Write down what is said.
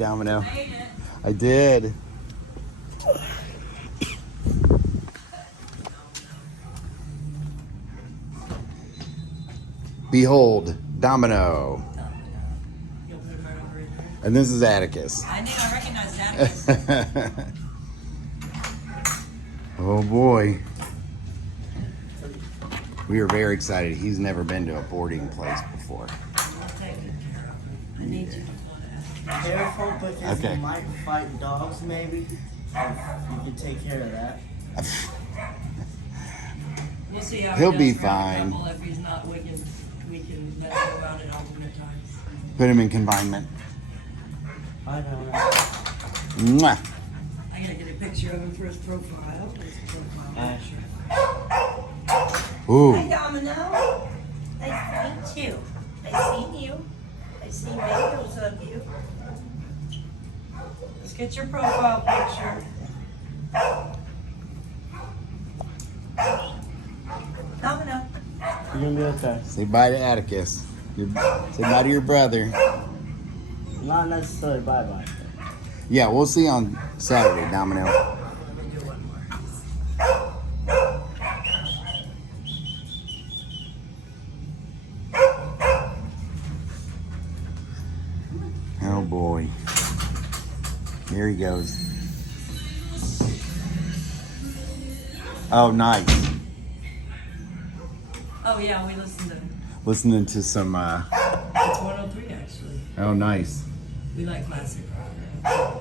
Domino. I did. Behold, Domino. And this is Atticus. I knew I recognized Atticus. Oh boy. We are very excited. He's never been to a boarding place before. I'll take good care of him. I need you to Careful, because Okay. he might fight dogs, maybe. You can take care of that. We'll see how He'll he be does around fine. the couple. If he's not, we can mess him around at alternate times. Put him in confinement. I know. Mwah. I gotta get a picture of him for his profile. Ash. Ooh. Hi, Domino. Nice to meet you. I seen you. I seen videos of you. Let's get your profile picture. Domino. You're gonna be okay. Say bye to Atticus. Say bye to your brother. Not necessarily bye-bye. Yeah, we'll see you on Saturday, Domino. Let me do one more. Oh boy. Here he goes. Oh, nice. Oh yeah, we listened to. Listening to some, It's 103 actually. oh, nice. We like classic rock.